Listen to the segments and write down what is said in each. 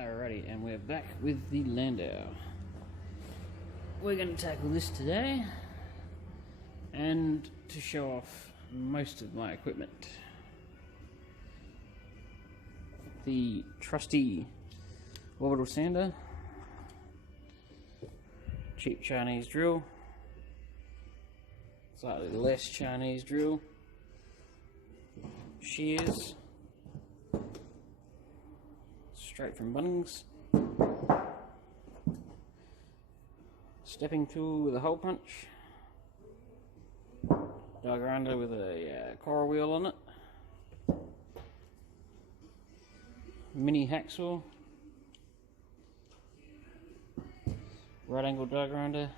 Alrighty, and we're back with the Landau. We're going to tackle this today, and to show off most of my equipment. The trusty orbital sander, cheap Chinese drill, slightly less Chinese drill, shears, straight from Bunnings, stepping tool with a hole punch, die grinder with a coral wheel on it, mini hacksaw, right angle die grinder,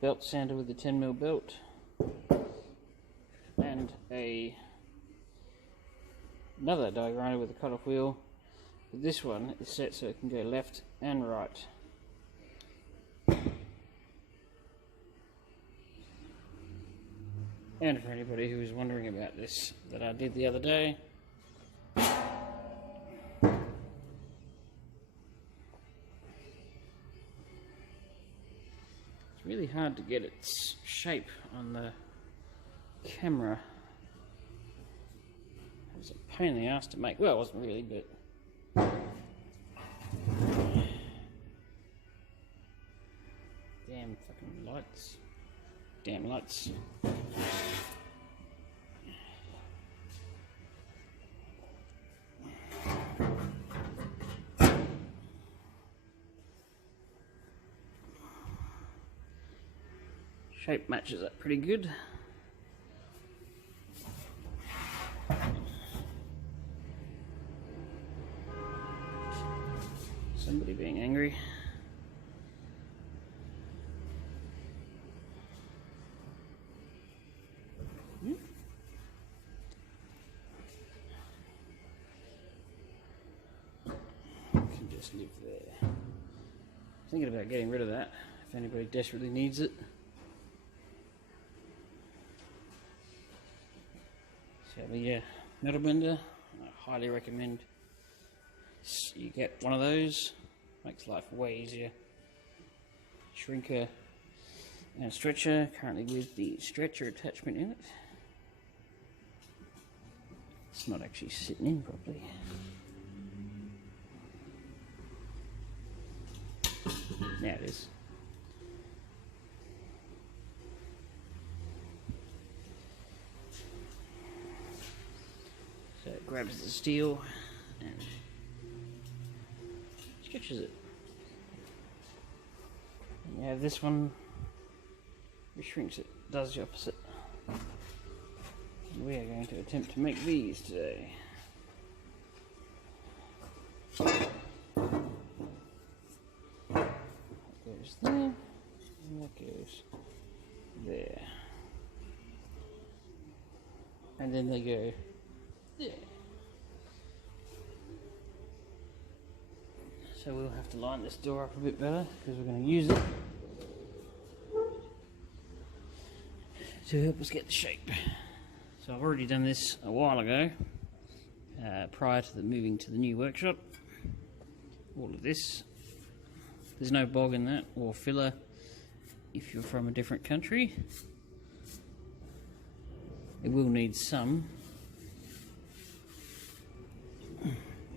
belt sander with a 10mm belt, and another die grinder with a cut-off wheel. But this one is set so it can go left and right. And for anybody who was wondering about this that I did the other day, it's really hard to get its shape on the camera. It was a pain in the ass to make. Well, it wasn't really, but damn fucking lights. Damn lights. Shape matches up pretty good. Somebody being angry. Can just live there. Thinking about getting rid of that if anybody desperately needs it. So the metal bender, I highly recommend you get one of those. Makes life way easier. Shrinker and a stretcher, currently with the stretcher attachment in it. It's not actually sitting in properly. Now it is. So it grabs the steel and stretches it. And you have this one, which shrinks it, does the opposite. And we are going to attempt to make these today. That goes there, and that goes there. And then they go there. So we'll have to line this door up a bit better because we're going to use it to help us get the shape. So I've already done this a while ago, prior to the moving to the new workshop. All of this. There's no bog in that or filler if you're from a different country. It will need some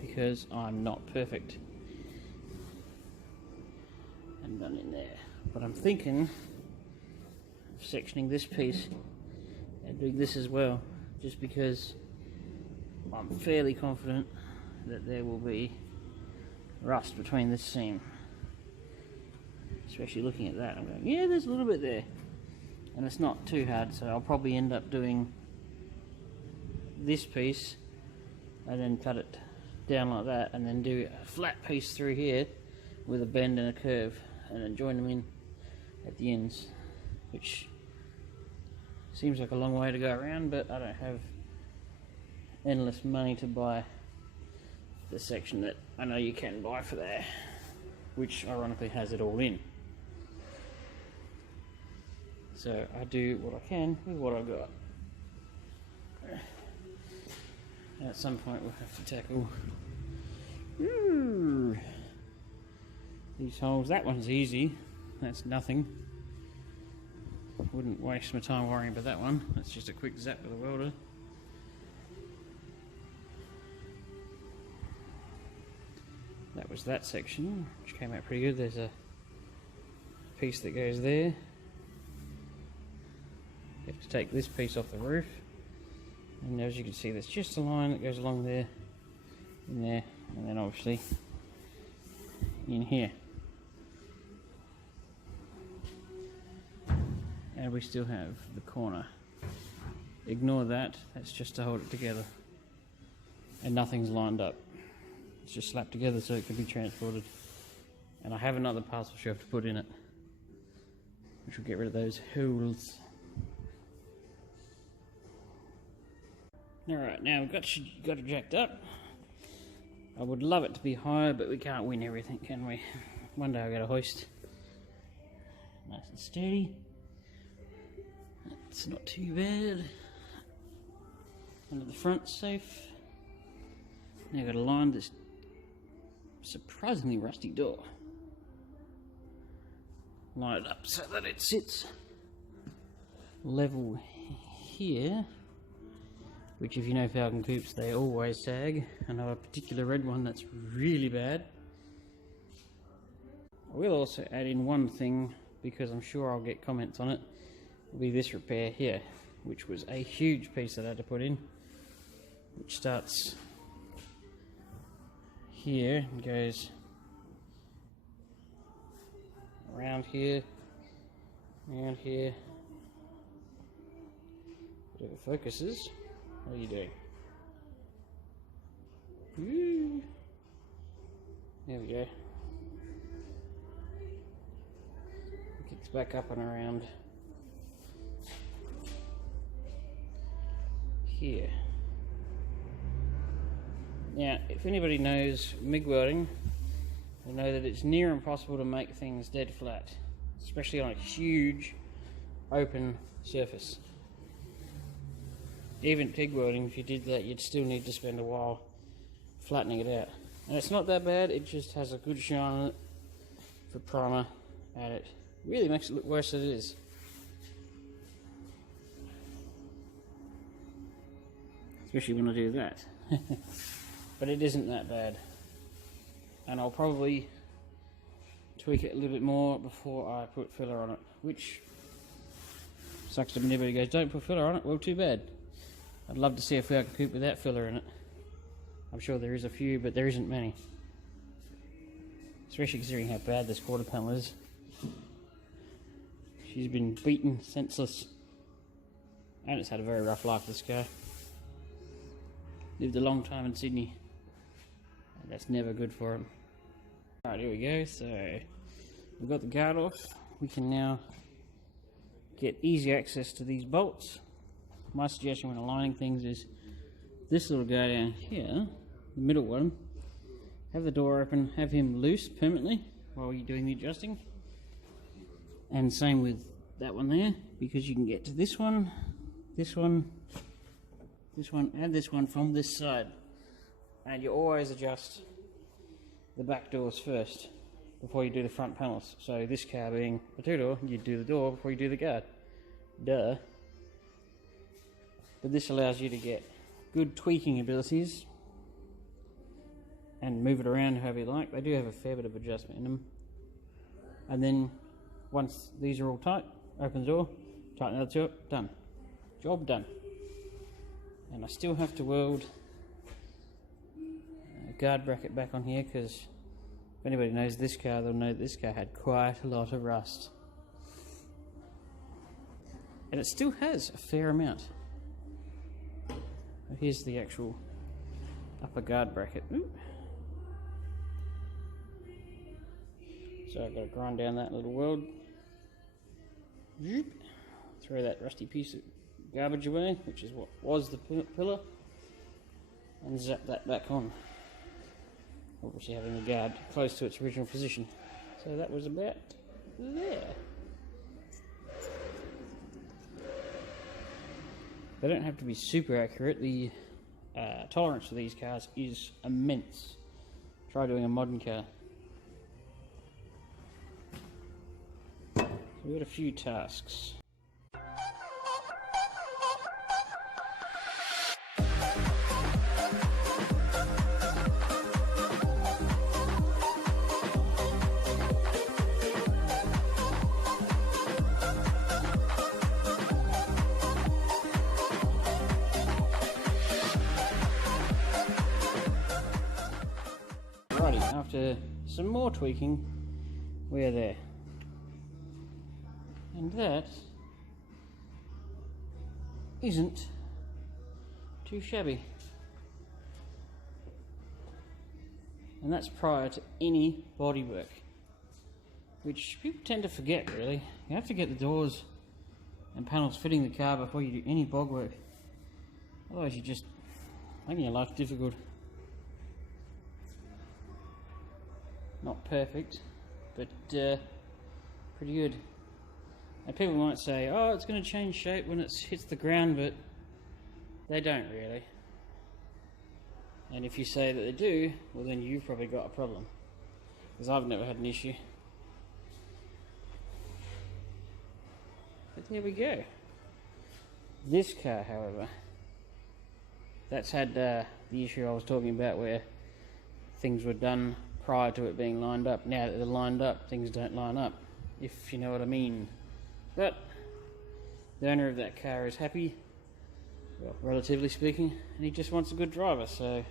because I'm not perfect. And done in there. But I'm thinking of sectioning this piece and doing this as well, just because I'm fairly confident that there will be rust between this seam. Especially looking at that, I'm going, yeah, there's a little bit there. And it's not too hard, so I'll probably end up doing this piece and then cut it down like that and then do a flat piece through here with a bend and a curve and then join them in at the ends, which seems like a long way to go around, but I don't have endless money to buy the section that I know you can buy for there, which ironically has it all in. So I do what I can with what I've got. And at some point we'll have to tackle these holes. That one's easy, that's nothing. Wouldn't waste my time worrying about that one. That's just a quick zap with a welder. That was that section, which came out pretty good. There's a piece that goes there. You have to take this piece off the roof, and as you can see, there's just a line that goes along there, in there, and then obviously in here. And we still have the corner. Ignore that, that's just to hold it together. And nothing's lined up. It's just slapped together so it can be transported. And I have another parcel shelf to put in it, which will get rid of those holes. Alright, now we've got it jacked up. I would love it to be higher, but we can't win everything, can we? One day I'll get a hoist. Nice and steady. It's not too bad. Under the front, safe. Now I've got to line this surprisingly rusty door. Line it up so that it sits level here. Which, if you know Falcon Coops, they always sag. I know a particular red one that's really bad. I will also add in one thing, because I'm sure I'll get comments on it. Will be this repair here, which was a huge piece that I had to put in, which starts here and goes around here, around here. If it focuses. What are you doing? Woo. There we go. It kicks back up and around here. Now, if anybody knows MIG welding, they know that it's near impossible to make things dead flat, especially on a huge open surface. Even TIG welding, if you did that, you'd still need to spend a while flattening it out. And it's not that bad, it just has a good shine on it for primer, and it really makes it look worse than it is. Especially when I do that. But it isn't that bad. And I'll probably tweak it a little bit more before I put filler on it, which sucks to be anybody goes, don't put filler on it, well, too bad. I'd love to see a Falcon Coupe without filler in it. I'm sure there is a few, but there isn't many. Especially considering how bad this quarter panel is. She's been beaten senseless. And it's had a very rough life, this car. Lived a long time in Sydney. And that's never good for him. Alright, here we go. So, we've got the guard off. We can now get easy access to these bolts. My suggestion when aligning things is this little guy down here, the middle one, have the door open, have him loose permanently while you're doing the adjusting. And same with that one there, because you can get to this one, this one, this one, and this one from this side. And you always adjust the back doors first before you do the front panels. So this car being a two-door, you do the door before you do the guard. Duh. But this allows you to get good tweaking abilities and move it around however you like. They do have a fair bit of adjustment in them. And then once these are all tight, open the door, tighten the other two up, done. Job done. And I still have to weld a guard bracket back on here, because if anybody knows this car, they'll know that this car had quite a lot of rust. And it still has a fair amount. Here's the actual upper guard bracket. Ooh. So I've got to grind down that little weld. Throw that rusty piece of garbage away, which is what was the pillar, and zap that back on. Obviously having the guard close to its original position. So that was about there. They don't have to be super accurate. The tolerance for these cars is immense. Try doing a modern car. we've got a few tasks. Righty, after some more tweaking, we are there. And that isn't too shabby. And that's prior to any bodywork, which people tend to forget, really. You have to get the doors and panels fitting the car before you do any bog work. Otherwise you're just making your life difficult. Not perfect, but pretty good. And people might say, oh, it's going to change shape when it hits the ground, but they don't really. And if you say that they do, well then you've probably got a problem. Because I've never had an issue. But there we go. This car, however, that's had the issue I was talking about where things were done prior to it being lined up. Now that they're lined up, things don't line up, if you know what I mean. But the owner of that car is happy, well, relatively speaking, and he just wants a good driver, so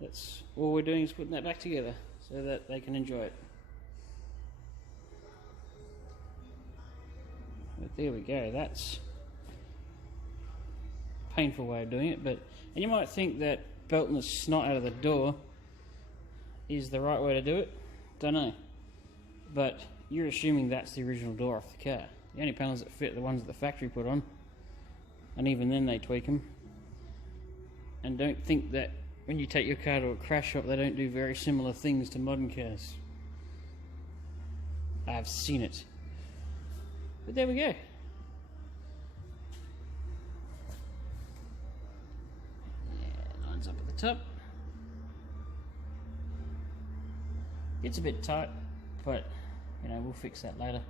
that's all we're doing is putting that back together so that they can enjoy it. But there we go, that's a painful way of doing it, and you might think that belting the snot out of the door is the right way to do it. Don't know. But you're assuming that's the original door off the car. The only panels that fit are the ones that the factory put on. And even then they tweak them. And don't think that when you take your car to a crash shop they don't do very similar things to modern cars. I've seen it. But there we go. Yeah, lines up at the top. It's a bit tight, but you know, we'll fix that later.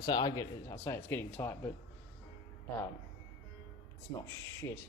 So I say it's getting tight, but it's not shit.